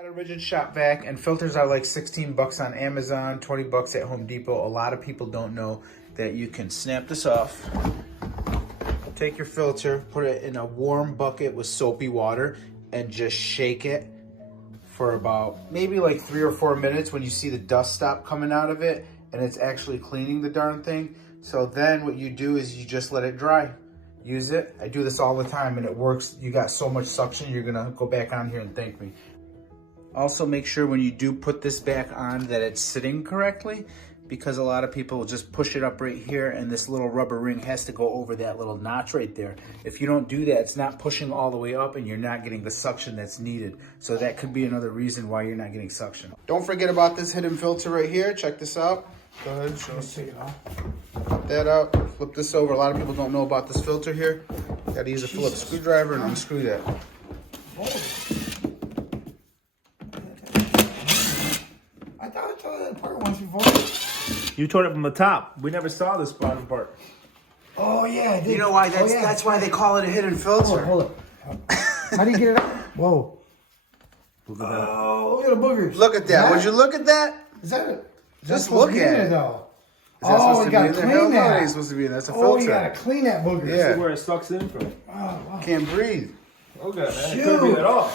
Got a rigid shop vac, and filters are like 16 bucks on Amazon, 20 bucks at Home Depot. A lot of people don't know that you can snap this off, take your filter, put it in a warm bucket with soapy water, and just shake it for about maybe like 3 or 4 minutes when you see the dust stop coming out of it and it's actually cleaning the darn thing. So then what you do is you just let it dry. Use it. I do this all the time and it works. You got so much suction, you're gonna go back on here and thank me. Also make sure when you do put this back on that it's sitting correctly, because a lot of people will just push it up right here and this little rubber ring has to go over that little notch right there. If you don't do that, it's not pushing all the way up and you're not getting the suction that's needed. So that could be another reason why you're not getting suction. Don't forget about this hidden filter right here. Check this out. Go ahead, show us. Take it off. Pop that out, flip this over. A lot of people don't know about this filter here. Got to use a Phillips screwdriver and unscrew that. I thought I tore that apart once before. You tore it from the top. We never saw this bottom part. Oh yeah, I did. You know why? That's why they call it a hidden filter. Hold up. How do you get it out? Whoa. Look at that. Oh, look at the boogers. Look at that. Would you look at that? Is that it? Just look at it. Though? Is that supposed to be gotta in there? clean Hell no, that. it ain't supposed to be in there. That's a filter. You gotta clean that booger. Yeah. This is where it sucks in from. Oh, wow. Can't breathe. Okay, man. It couldn't be at all.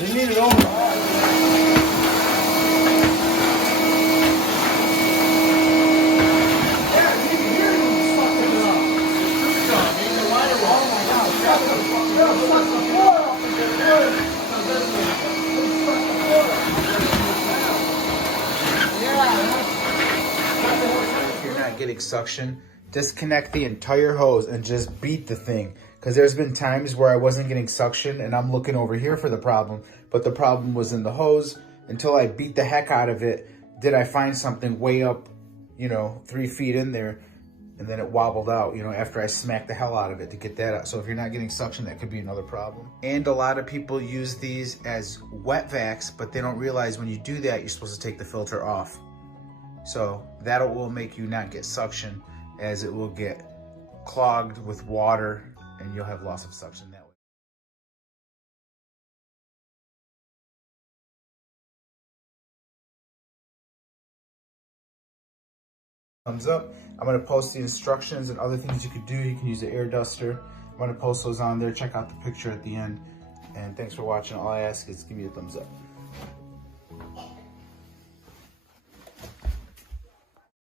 They need it over. If you're not getting suction, disconnect the entire hose and just beat the thing. Because there's been times where I wasn't getting suction and I'm looking over here for the problem, but the problem was in the hose. Until I beat the heck out of it, did I find something way up, 3 feet in there, and then it wobbled out, after I smacked the hell out of it to get that out. So if you're not getting suction, that could be another problem. And a lot of people use these as wet vacs, but they don't realize when you do that, you're supposed to take the filter off. So that will make you not get suction, as it will get clogged with water and you'll have loss of suction that way. Thumbs up. I'm going to post the instructions and other things you could do. You can use the air duster. I'm going to post those on there. Check out the picture at the end. And thanks for watching. All I ask is give me a thumbs up.